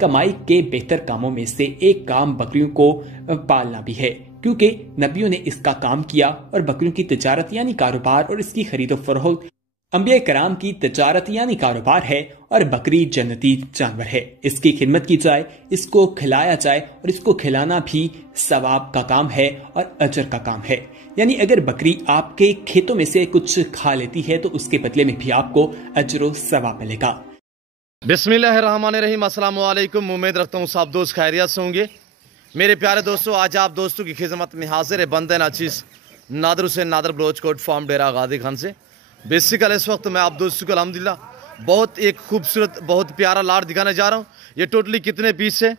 कमाई के बेहतर कामों में से एक काम बकरियों को पालना भी है, क्योंकि नबियों ने इसका काम किया और बकरियों की तिजारत यानी कारोबार और इसकी खरीदो फरोख्त अंबिया कराम की तिजारत यानी कारोबार है और बकरी जन्नती जानवर है। इसकी खिदमत की जाए, इसको खिलाया जाए और इसको खिलाना भी सवाब का काम है और अजर का काम है। यानी अगर बकरी आपके खेतों में से कुछ खा लेती है तो उसके बदले में भी आपको अजर व सवाब मिलेगा। बिस्मिल्लाहिर्रहमानिर्रहीम, अस्सलाम वालेकुम। उम्मीद रखता हूँ सब दोस्त खैरियत से होंगे। मेरे प्यारे दोस्तों, आज आप दोस्तों की खिदमत में हाजिर है बंदे नाचीज़ नादर हुसैन नादर बलोच कोट फार्म डेरा गादी खान से। बेसिकली इस वक्त मैं आप दोस्तों को अल्हम्दुलिल्लाह बहुत एक खूबसूरत बहुत प्यारा लाट दिखाने जा रहा हूँ। ये टोटली कितने पीस है,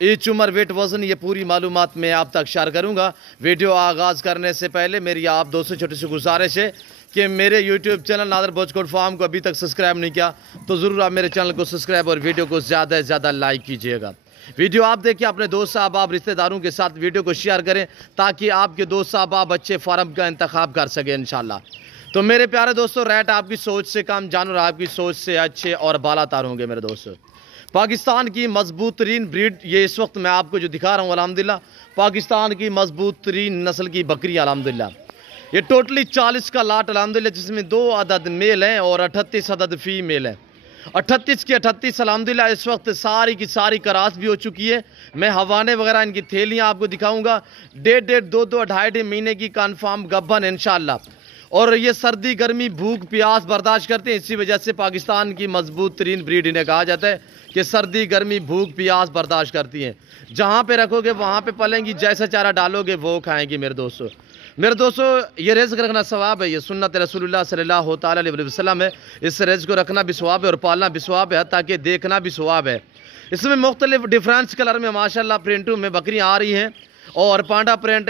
एज उम्र वेट वज़न, ये पूरी मालूमात मैं आप तक शेयर करूँगा। वीडियो आगाज़ करने से पहले मेरी आप दोस्तों छोटी सी गुजारिश है कि मेरे YouTube channel Nadir Baloch coat farm को अभी तक सब्सक्राइब नहीं किया तो ज़रूर आप मेरे चैनल को सब्सक्राइब और वीडियो को ज़्यादा से ज़्यादा लाइक कीजिएगा। वीडियो आप देखिए, अपने दोस्त साहब रिश्तेदारों के साथ वीडियो को शेयर करें ताकि आपके दोस्त साहब अच्छे फार्म का इंतखाब कर सकें इंशाल्लाह। तो मेरे प्यारे दोस्तों, रेट आपकी सोच से कम, जानवर आपकी सोच से अच्छे और बालातर होंगे। मेरे दोस्तों, पाकिस्तान की मजबूत तरीन ब्रीड ये इस वक्त मैं आपको जो दिखा रहा हूँ अल्हम्दुलिल्लाह पाकिस्तान की मजबूत तरीन नस्ल की बकरी अल्हम्दुलिल्लाह। ये टोटली 40 का लाट अल्हम्दुलिल्लाह, जिसमें 2 अदद मेल हैं और 38 अदद फीमेल हैं। 38 की 38 अल्हम्दुलिल्लाह इस वक्त सारी की सारी करास भी हो चुकी है। मैं हवाने वगैरह इनकी थैलियाँ आपको दिखाऊंगा। 1.5 2 2.5 महीने की कन्फर्म गब्बन इंशाल्लाह। और ये सर्दी गर्मी भूख प्यास बर्दाश्त करते हैं, इसी वजह से पाकिस्तान की मजबूत तरीन ब्रीड इन्हें कहा जाता है कि सर्दी गर्मी भूख प्यास बर्दाश्त करती हैं। जहाँ पे रखोगे वहाँ पे पलेंगी, जैसा चारा डालोगे वो खाएंगी। मेरे दोस्तों ये रिज़्क़ रखना सवाब है, ये सुन्नत रसूलुल्लाह सल्लल्लाहु अलैहि वसल्लम है। इस रिज़्क़ को रखना भी सवाब है और पालना भी सवाब है, ताकि देखना भी सवाब है। इसमें मुख्तलिफ डिफरेंस कलर में माशाल्लाह प्रिंटों में बकरियाँ आ रही हैं और पांडा प्रिंट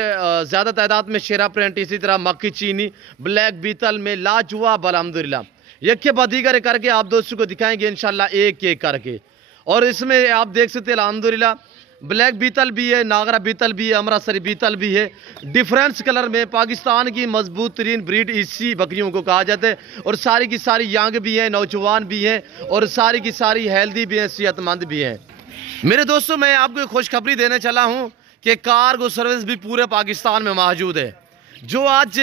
ज़्यादा तादाद में, शेरा प्रिंट, इसी तरह मक्खी चीनी, ब्लैक बीतल में लाजवाब अल्हम्दुलिल्लाह। एक के बाद दीगर करके आप दोस्तों को दिखाएंगे इंशाल्लाह एक एक करके। और इसमें आप देख सकते हैं अल्हम्दुलिल्लाह ब्लैक बीतल भी है, नागरा बीतल भी है, अमृतसरी बीतल भी है। डिफरेंस कलर में पाकिस्तान की मजबूत तरीन ब्रीड इसी बकरियों को कहा जाता है। और सारी की सारी यंग भी हैं, नौजवान भी हैं और सारी की सारी हेल्दी भी हैं, सेहतमंद भी हैं। मेरे दोस्तों, मैं आपको एक खुशखबरी देने चला हूँ कि कार्गो सर्विस भी पूरे पाकिस्तान में मौजूद है। जो आज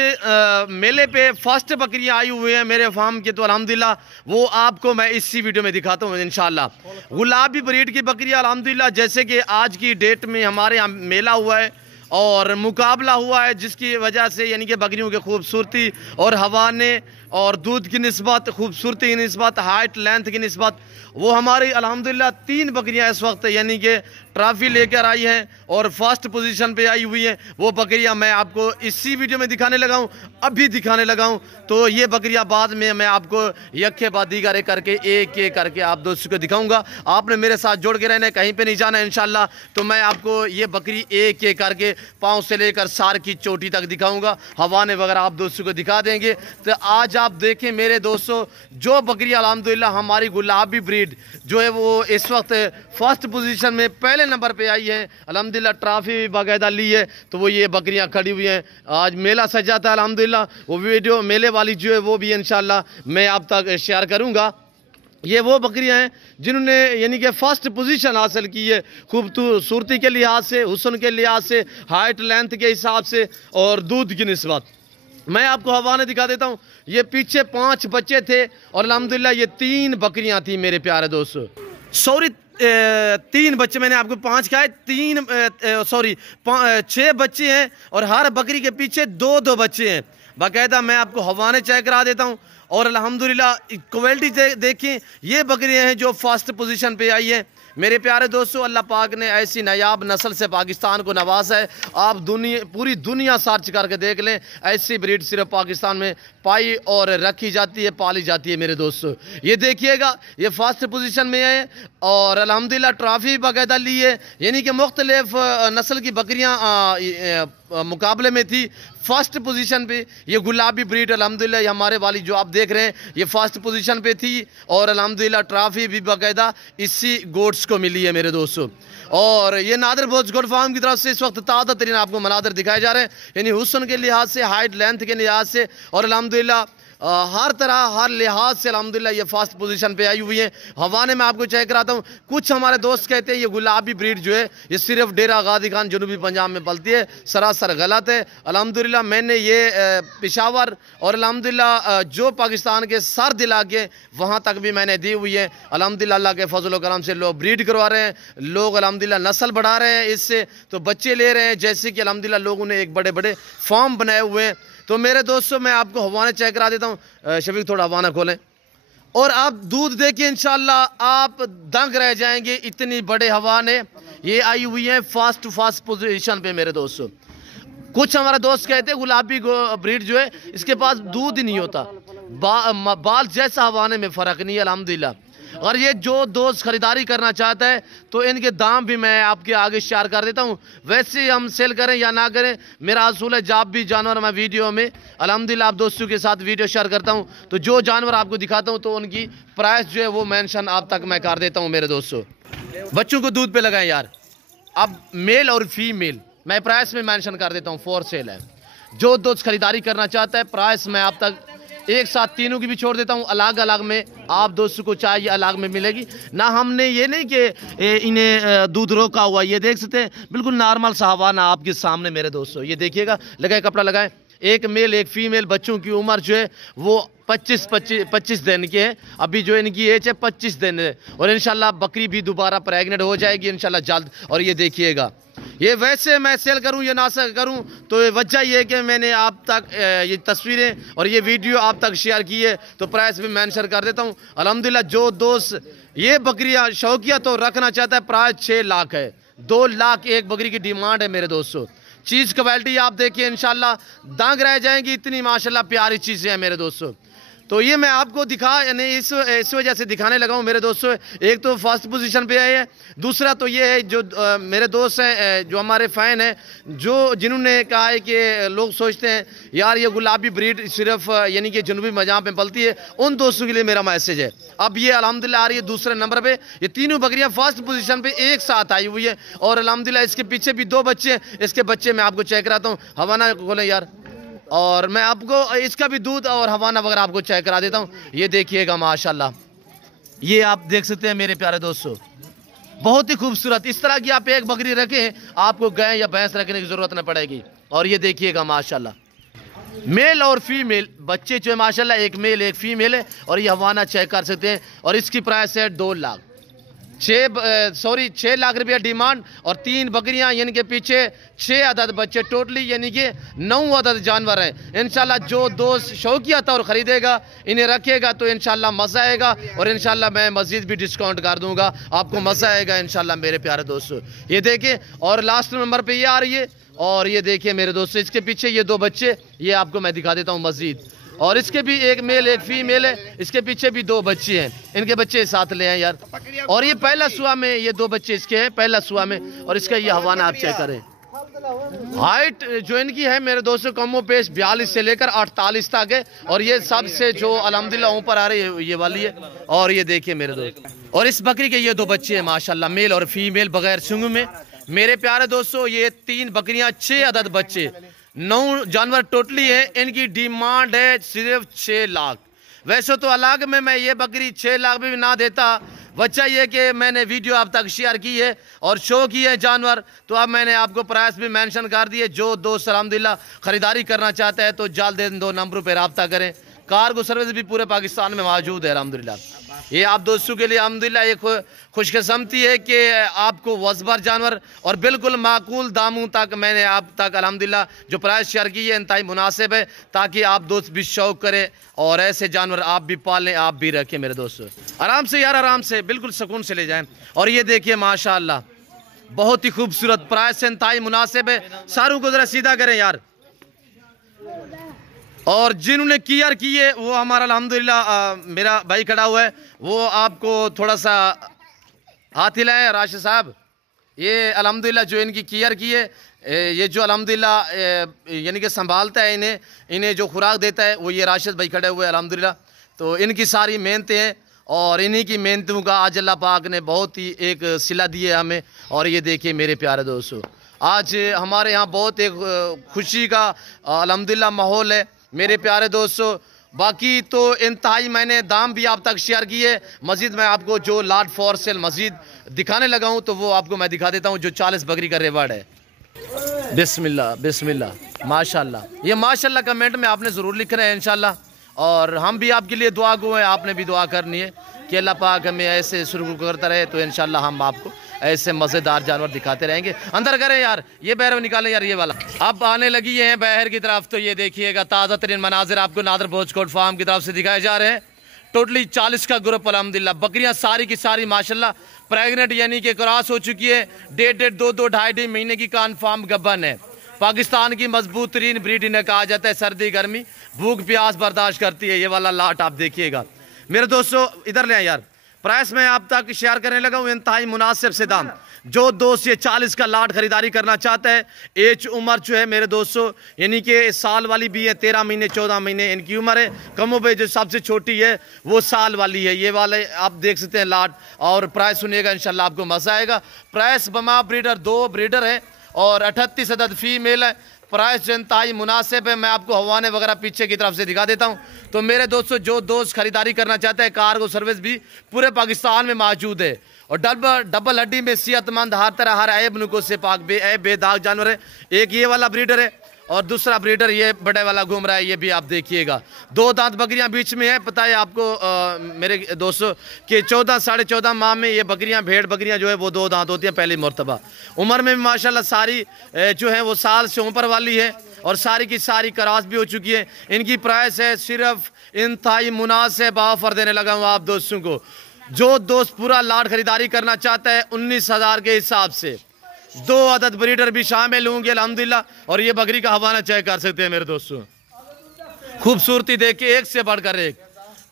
मेले पे फर्स्ट बकरियां आई हुई हैं मेरे फार्म के, तो अल्हम्दुलिल्लाह वो आपको मैं इसी वीडियो में दिखाता हूँ इंशाल्लाह। गुलाबी ब्रीड की बकरियां अल्हम्दुलिल्लाह, जैसे कि आज की डेट में हमारे यहाँ मेला हुआ है और मुकाबला हुआ है, जिसकी वजह से यानी कि बकरियों की खूबसूरती और हवाने और दूध की निस्बत, खूबसूरती की निस्बत, हाइट लेंथ की निस्बत, वो हमारी अल्हम्दुलिल्लाह 3 बकरियां इस वक्त यानी कि ट्रॉफी लेकर आई हैं और फर्स्ट पोजीशन पे आई हुई हैं। वो बकरियां मैं आपको इसी वीडियो में दिखाने लगा हूं, अभी दिखाने लगा हूं। तो ये बकरियां बाद में मैं आपको यक्के बाद दीगर करके एक एक करके आप दोस्तों को दिखाऊंगा। आपने मेरे साथ जोड़ के रहना है, कहीं पे नहीं जाना है इंशाल्लाह। तो मैं आपको ये बकरी एक एक करके पाँव से लेकर सार की चोटी तक दिखाऊंगा, हवाने वगैरह आप दोस्तों को दिखा देंगे। तो आज आप देखें मेरे दोस्तों, जो बकरियां अल्हम्दुलिल्लाह हमारी गुलाबी ब्रीड जो है वो इस वक्त फर्स्ट पोजीशन में पहले नंबर पे आई है अल्हम्दुलिल्लाह, ट्रॉफी भी बाकायदा ली है। तो वो ये बकरियां खड़ी हुई हैं। आज मेला सजा था अल्हम्दुलिल्लाह, वो वीडियो मेले वाली जो है वो भी इंशाल्लाह मैं आप तक शेयर करूंगा। ये वो बकरियां हैं जिन्होंने यानी कि फर्स्ट पोजीशन हासिल की है, खूबसूरती के लिहाज से, हुस्न के लिहाज से, हाइट लेंथ के हिसाब से और दूध की निस्बत। मैं आपको हवाने दिखा देता हूँ। ये पीछे 5 बच्चे थे और अल्हम्दुलिल्लाह ये 3 बकरियां थी मेरे प्यारे दोस्तों। सॉरी 3 बच्चे, मैंने आपको 5 कहा है, 6 बच्चे हैं और हर बकरी के पीछे 2 बच्चे हैं। बाकायदा मैं आपको हवाने चेक करा देता हूँ और अल्हम्दुलिल्लाह क्वालिटी देखें। ये बकरियां हैं जो फर्स्ट पोजीशन पे आई है। मेरे प्यारे दोस्तों, अल्लाह पाक ने ऐसी नायाब नस्ल से पाकिस्तान को नवाजा है। आप पूरी दुनिया सर्च करके देख लें, ऐसी ब्रीड सिर्फ पाकिस्तान में पाई और रखी जाती है, पाली जाती है। मेरे दोस्तों ये देखिएगा, ये फर्स्ट पोजीशन में है और अल्हम्दुलिल्लाह ट्रॉफी बाकायदा ली है। यानी कि मुख्तलिफ नस्ल की बकरियाँ मुकाबले में थी। फर्स्ट पोजीशन पे ये गुलाबी ब्रीड अल्हम्दुलिल्लाह हमारे वाली जो आप देख रहे हैं ये फर्स्ट पोजीशन पे थी और अल्हम्दुलिल्लाह ट्रॉफी भी बाकायदा इसी गोट्स को मिली है मेरे दोस्तों। और ये नादर बलोच गोट फार्म की तरफ से इस वक्त ताज़ा तरीन आपको मनादर दिखाए जा रहे हैं, यानी हुस्न के लिहाज से, हाइट लेंथ के लिहाज से और अल्हम्दुलिल्लाह हर तरह हर लिहाज से अल्हम्दुलिल्लाह ये फर्स्ट पोजीशन पे आई हुई है। हवाने में आपको चेक कराता हूँ। कुछ हमारे दोस्त कहते हैं ये गुलाबी ब्रीड जो है ये सिर्फ डेरा गाजी खान जनूबी पंजाब में पलती है, सरासर गलत है। अल्हम्दुलिल्लाह मैंने ये पेशावर और अल्हम्दुलिल्लाह जो पाकिस्तान के सर्द इलाके वहाँ तक भी मैंने दी हुई है। अल्हम्दुलिल्लाह अल्लाह के फजल करम से लोग ब्रीड करवा रहे हैं, लोग अल्हम्दुलिल्लाह नस्ल बढ़ा रहे हैं, इससे तो बच्चे ले रहे हैं, जैसे कि अल्हम्दुलिल्लाह लोगों ने एक बड़े बड़े फार्म बनाए हुए हैं। तो मेरे दोस्तों मैं आपको हवाने चेक करा देता हूँ। शफीक थोड़ा हवाना खोलें और आप दूध देखिए, इंशाल्लाह आप दंग रह जाएंगे। इतनी बड़े हवाने ये आई हुई है फर्स्ट पोजीशन पे मेरे दोस्तों। कुछ हमारे दोस्त कहते हैं गुलाबी ब्रीड जो है इसके पास दूध ही नहीं होता, बाल जैसा हवाने में फ़र्क नहीं है अल्हम्दुलिल्लाह। और ये जो दोस्त ख़रीदारी करना चाहता है तो इनके दाम भी मैं आपके आगे शेयर कर देता हूँ। वैसे हम सेल करें या ना करें, मेरा असूल है जब भी जानवर मैं वीडियो में अल्हम्दुलिल्लाह आप दोस्तों के साथ वीडियो शेयर करता हूँ तो जो जानवर आपको दिखाता हूँ तो उनकी प्राइस जो है वो मेंशन आप तक मैं कर देता हूँ मेरे दोस्तों। बच्चों को दूध पे लगाएं यार। अब मेल और फीमेल मैं प्राइस में मेंशन कर देता हूँ, फॉर सेल है। जो दोस्त खरीदारी करना चाहता है प्राइस मैं आप तक एक साथ तीनों की भी छोड़ देता हूँ, अलग अलग में आप दोस्तों को चाहिए अलग में मिलेगी ना। हमने ये नहीं कि इन्हें दूध रोका हुआ, ये देख सकते हैं बिल्कुल नॉर्मल सा हवाना आपके सामने मेरे दोस्तों। ये देखिएगा, लगाए कपड़ा लगाए, एक मेल एक फीमेल। बच्चों की उम्र जो है वो 25 दिन के है। अभी जो इनकी एज है 25 दिन है और इंशाल्लाह बकरी भी दोबारा प्रेग्नेंट हो जाएगी इंशाल्लाह जल्द। और ये देखिएगा, ये वैसे मैं सेल करूं या ना सेल करूं तो वजह ये है कि मैंने आप तक ये तस्वीरें और ये वीडियो आप तक शेयर की है तो प्राइस भी मेंशन कर देता हूं। अल्हम्दुलिल्लाह जो दोस्त ये बकरियां शौकिया तो रखना चाहता है, प्राइस 6 लाख है। 2 लाख एक बकरी की डिमांड है मेरे दोस्तों। चीज़ क्वालिटी आप देखिए, इंशाल्लाह दंग रह जाएंगी, इतनी माशाल्लाह प्यारी चीज़ें हैं मेरे दोस्तों। तो ये मैं आपको यानी इस वजह से दिखाने लगा हूँ मेरे दोस्तों। एक तो फर्स्ट पोजीशन पे आए हैं, दूसरा तो ये है जो मेरे दोस्त हैं जो हमारे फ़ैन हैं जिन्होंने कहा है कि लोग सोचते हैं यार ये गुलाबी ब्रीड सिर्फ यानी कि जनूबी पंजाब में पलती है, उन दोस्तों के लिए मेरा मैसेज है। अब ये अल्हम्दुलिल्लाह आ रही है दूसरे नंबर पे। ये तीनों बकरियां फर्स्ट पोजीशन पे एक साथ आई हुई है और अल्हम्दुलिल्लाह इसके पीछे भी 2 बच्चे हैं। इसके बच्चे मैं आपको चेक कराता हूँ। हवाना खोलें यार, और मैं आपको इसका भी दूध और हवाना वगैरह आपको चेक करा देता हूँ। ये देखिएगा माशाल्लाह, ये आप देख सकते हैं मेरे प्यारे दोस्तों, बहुत ही खूबसूरत। इस तरह की आप एक बकरी रखें, आपको गाय या भैंस रखने की ज़रूरत न पड़ेगी। और ये देखिएगा माशाल्लाह, मेल और फीमेल बच्चे जो है माशाल्लाह, एक मेल एक फीमेल है। और ये हवाना चेक कर सकते हैं और इसकी प्राइस है 2 लाख 6 लाख रुपया डिमांड। और 3 बकरियां यानी कि पीछे 6 अदद बच्चे, टोटली यानी कि 9 अदद जानवर हैं। इंशाल्लाह जो दोस्त शौकिया तौर ख़रीदेगा इन्हें रखेगा तो इंशाल्लाह मज़ा आएगा और इंशाल्लाह मैं मज़ीद भी डिस्काउंट कर दूंगा, आपको मज़ा आएगा इंशाल्लाह मेरे प्यारे दोस्तों। ये देखिए, और लास्ट नंबर पे ये आ रही है। और ये देखिए मेरे दोस्तों, इसके पीछे ये 2 बच्चे, ये आपको मैं दिखा देता हूँ मज़ीद। और इसके भी एक मेल एक फीमेल है, इसके पीछे भी 2 बच्चे हैं, इनके बच्चे साथ ले आए यार। और ये पहला सुआ में ये 2 बच्चे इसके हैं, पहला सुआ में। और इसका ये हवाना आप चेक करें, हाइट जो इनकी है मेरे दोस्तों कमो पेश 42 से लेकर 48 तक है। और ये सबसे जो अल्हम्दुलिल्लाह ऊपर आ रही है ये वाली है। और ये देखिए मेरे दोस्त, और इस बकरी के ये 2 बच्चे हैं माशाल्लाह, मेल और फीमेल बगैर सुंग में। मेरे प्यारे दोस्तों ये 3 बकरियां 6 अदद बच्चे, 9 जानवर टोटली है। इनकी डिमांड है सिर्फ 6 लाख। वैसे तो अलग में मैं ये बकरी 6 लाख में भी ना देता, वजह ये कि मैंने वीडियो आप तक शेयर की है और शो की है जानवर, तो अब मैंने आपको प्राइस भी मेंशन कर दिए। जो दोस्त अल्हम्दुलिल्लाह ख़रीदारी करना चाहता है तो जल्द इन 2 नंबरों पर रब्ता करें। कार्गो सर्विस भी पूरे पाकिस्तान में मौजूद है अल्हम्दुलिल्लाह। ये आप दोस्तों के लिए अल्हम्दुलिल्लाह एक खुशकिस्मती है कि आपको वज़बर जानवर और बिल्कुल माकूल दामों तक मैंने आप तक अल्हम्दुलिल्लाह जो प्राइस शेयर की है इंतहाई मुनासिब है, ताकि आप दोस्त भी शौक़ करें और ऐसे जानवर आप भी पालें, आप भी रखें मेरे दोस्तों। आराम से यार, आराम से, बिल्कुल सुकून से ले जाएं। और ये देखिए माशाअल्लाह बहुत ही खूबसूरत, प्राइस से इंतहाई मुनासिब है। सारों को ज़रा सीधा करें यार। और जिन्होंने कियर किए वो हमारा अल्हम्दुलिल्लाह मेरा भाई खड़ा हुआ है, वो आपको थोड़ा सा हाथ हिलाएं राशिद साहब। ये अल्हम्दुलिल्लाह जो इनकी केयर की है, ये जो अल्हम्दुलिल्लाह यानी कि संभालता है इन्हें जो खुराक देता है वो ये राशिद भाई खड़े हुए अल्हम्दुलिल्लाह। तो इनकी सारी मेहनतें हैं और इन्हीं की मेहनतों का आज अल्लाह पाक ने बहुत ही एक सिला दी है हमें। और ये देखिए मेरे प्यारे दोस्तों, आज हमारे यहाँ बहुत एक खुशी का अल्हम्दुलिल्लाह माहौल है मेरे प्यारे दोस्तों। बाकी तो इंतहाई मैंने दाम भी आप तक शेयर किए। मस्जिद में आपको जो लाट फॉर सेल मस्जिद दिखाने लगा हूँ तो वो आपको मैं दिखा देता हूँ, जो 40 बकरी का रिवार्ड है। बिस्मिल्लाह बिस्मिल्लाह माशाल्लाह। ये माशाल्लाह कमेंट में आपने ज़रूर लिखना है इंशाल्लाह, और हम भी आपके लिए दुआ गो हैं, आपने भी दुआ करनी है कि अल्लाह पाक हमें ऐसे शुरू करता रहे, तो इंशाल्लाह हम आपको ऐसे मज़ेदार जानवर दिखाते रहेंगे। अंदर करें यार, ये बैर निकालें यार, ये वाला। अब आने लगी है बहर की तरफ, तो ये देखिएगा ताज़ा तरीन मनाजिर आपको नादर भोजकोट फार्म की तरफ से दिखाए जा रहे हैं। टोटली 40 का ग्रुप अल्हम्दुलिल्लाह। बकरियां सारी की सारी माशाल्लाह प्रेग्नेंट यानी कि क्रॉस हो चुकी है। 1.5 2 2.5 महीने की कन्फर्म गब्बन है। पाकिस्तान की मजबूत तरीन ब्रीड इन्हें कहा जाता है, सर्दी गर्मी भूख प्यास बर्दाश्त करती है। ये वाला लाट आप देखिएगा मेरे दोस्तों, इधर ले यार। प्राइस में आप तक शेयर करने लगा हूँ इंतहाई मुनासिब से दाम। जो दोस्त ये 40 का लाट खरीदारी करना चाहता है, एज उम्र जो है मेरे दोस्तों यानी कि साल वाली भी है, 13 महीने 14 महीने इनकी उम्र है। कमो पे जो सबसे छोटी है वो साल वाली है। ये वाले आप देख सकते हैं लाट, और प्राइस सुनिएगा इंशाल्लाह आपको मजा आएगा। प्राइस बमा ब्रीडर 2 ब्रीडर है और 38 अदद फीमेल है। प्राइस इंतहाई मुनासिब है। मैं आपको हवाने वगैरह पीछे की तरफ से दिखा देता हूं। तो मेरे दोस्तों जो दोस्त खरीदारी करना चाहते हैं, कार्गो सर्विस भी पूरे पाकिस्तान में मौजूद है, और डबल हड्डी में सेहतमंद हर तरह हर ऐब नुको से पाक बेदाग जानवर है। एक ये वाला ब्रीडर है और दूसरा ब्रीडर ये बड़े वाला घूम रहा है, ये भी आप देखिएगा। 2 दांत बकरियां बीच में है। पता है आपको मेरे दोस्तों कि 14 साढ़े 14 माह में ये बकरियां भेड़ बकरियां जो है वो 2 दांत होती हैं पहली मरतबा। उम्र में भी माशाल्लाह सारी जो है वो साल से ऊपर वाली है, और सारी की सारी क्रॉस भी हो चुकी है। इनकी प्राइस है सिर्फ इंतहाई मुनासिब ऑफर देने लगा हूँ आप दोस्तों को। जो दोस्त पूरा लाट खरीदारी करना चाहता है 19,000 के हिसाब से 2 अदद ब्रीडर भी शामिल होंगे अल्हम्दुलिल्लाह। और ये बकरी का हवाना चेक कर सकते हैं मेरे दोस्तों, खूबसूरती देख के एक से बढ़कर एक।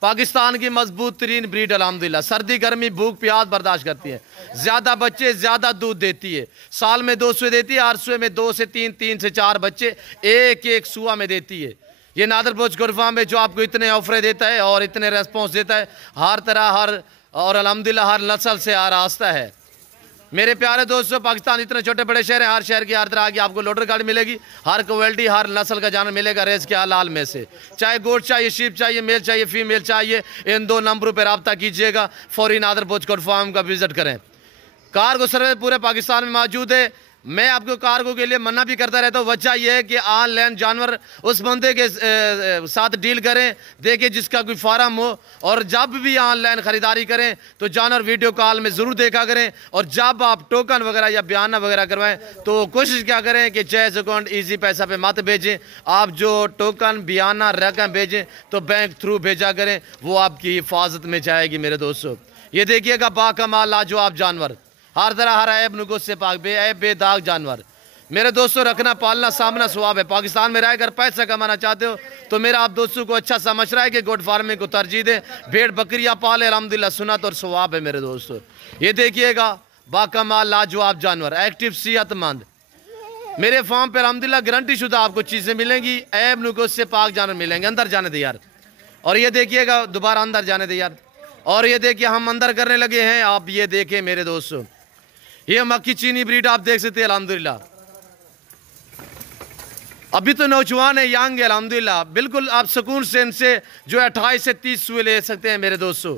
पाकिस्तान की मजबूत तरीन ब्रीड अल्हम्दुलिल्लाह। सर्दी गर्मी भूख प्यास बर्दाश्त करती है, ज्यादा बच्चे ज्यादा दूध देती है। साल में 2 सुए देती है, 8 सुए में 2 से 3 3 से 4 बच्चे एक सुआ में देती है। ये नादर भोजकोट फार्म में जो आपको इतने ऑफर देता है और इतने रेस्पॉन्स देता है हर तरह हर, और अल्हम्दुलिल्लाह हर नस्ल से आरास्ता है। मेरे प्यारे दोस्तों, पाकिस्तान इतने छोटे बड़े शहर हैं, हर शहर की हर तरह की आपको लोडर गाड़ी मिलेगी, हर क्वालिटी हर नस्ल का जानवर मिलेगा रेस के हलाल में से। चाहे गोट चाहिए, शीप चाहिए, मेल चाहिए, फीमेल चाहिए, इन 2 नंबरों पर रब्ता कीजिएगा। फौरी नादर भोजकोट फार्म का विजिट करें। कार्गो सर्विस पूरे पाकिस्तान में मौजूद है। मैं आपको कार्गो के लिए मना भी करता रहता हूँ। वजह यह है कि ऑनलाइन जानवर उस बंदे के साथ डील करें देखे जिसका कोई फार्म हो, और जब भी ऑनलाइन ख़रीदारी करें तो जानवर वीडियो कॉल में ज़रूर देखा करें। और जब आप टोकन वगैरह या बयाना वगैरह करवाएं तो कोशिश क्या करें कि चेक अकाउंट ईजी पैसा पे मत भेजें। आप जो टोकन बयाना रकम भेजें तो बैंक थ्रू भेजा करें, वो आपकी हिफाजत में जाएगी मेरे दोस्तों। ये देखिएगा बाकमाल लाजवाब जानवर, हर तरह हर ऐब नुकुस से पाक बेदाग जानवर। मेरे दोस्तों रखना पालना सामना स्वाब है। पाकिस्तान में रहकर पैसा कमाना चाहते हो तो मेरा आप दोस्तों को अच्छा समझ रहा है कि गोट फार्मिंग को तरजीह दें, भेड़ बकरियां पाले, अल्हम्दुलिल्लाह सुन्नत और स्वाब है मेरे दोस्तों। ये देखिएगा बाकमाल लाजवाब जानवर, एक्टिव सेहतमंद। मेरे फार्म पर अल्हम्दुलिल्लाह गारंटी शुदा आपको चीज़ें मिलेंगी, ऐब नुकुस से पाक जानवर मिलेंगे। अंदर जाने दे यार, और ये देखिएगा दोबारा अंदर जाने दे यार। और ये देखिए हम अंदर करने लगे हैं। आप ये देखें मेरे दोस्तों, ये मक्की चीनी ब्रीड आप देख सकते हैं अल्हम्दुलिल्लाह। अभी तो नौजवान है, यंग है अल्हम्दुलिल्लाह। बिल्कुल आप सुकून से इनसे जो है 28 से 30 सुए ले सकते हैं मेरे दोस्तों।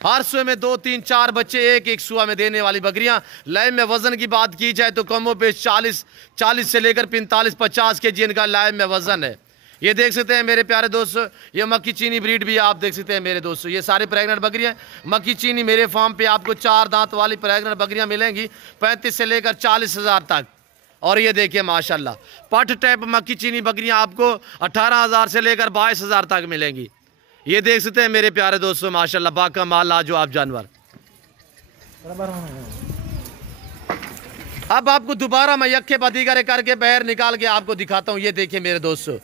हर सुए में 2 3 4 बच्चे एक सुआ में देने वाली बकरियां। लाइव में वजन की बात की जाए तो कमो पे 40 से लेकर 45-50 के जी इनका लाइव में वजन है। ये देख सकते हैं मेरे प्यारे दोस्तों, ये मक्की चीनी ब्रीड भी आप देख सकते हैं मेरे दोस्तों। ये सारे प्रेग्नेंट बकरियां मक्की चीनी। मेरे फार्म पे आपको 4 दांत वाली प्रेग्नेंट बकरियां मिलेंगी 35 से लेकर 40,000 तक। और ये देखिए माशाल्लाह पट टाइप मक्की चीनी बकरियां आपको 18,000 से लेकर 22,000 तक मिलेंगी। ये देख सकते हैं मेरे प्यारे दोस्तों माशाल्लाह बाकमाल लाजवाब जानवर। अब आपको दोबारा मैं यक्के बदीगर करके बाहर निकाल के आपको दिखाता हूँ। ये देखिए मेरे दोस्तों,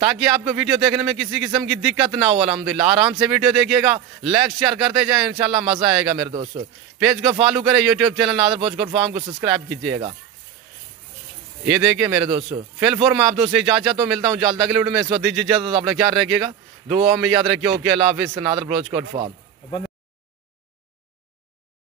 ताकि आपको वीडियो देखने में किसी किस्म की दिक्कत ना हो। अल्हम्दुलिल्लाह आराम से वीडियो देखिएगा, लाइक शेयर करते जाएं, इंशाल्लाह मजा आएगा मेरे दोस्तों। पेज को फॉलो करें, यूट्यूब चैनल नादर भोजकोट फार्म को सब्सक्राइब कीजिएगा। ये देखिए मेरे दोस्तों, फिल फॉर मैं आप दोस्तों इजाजत तो मिलता हूँ जल्द अगले वीडियो में। इस वक्त दीजिए इजाजत, अपना ख्याल रखिएगा, दुआ में याद रखिए। ओके अल्लाह हाफिज़। नादर भोजकोट फार्म।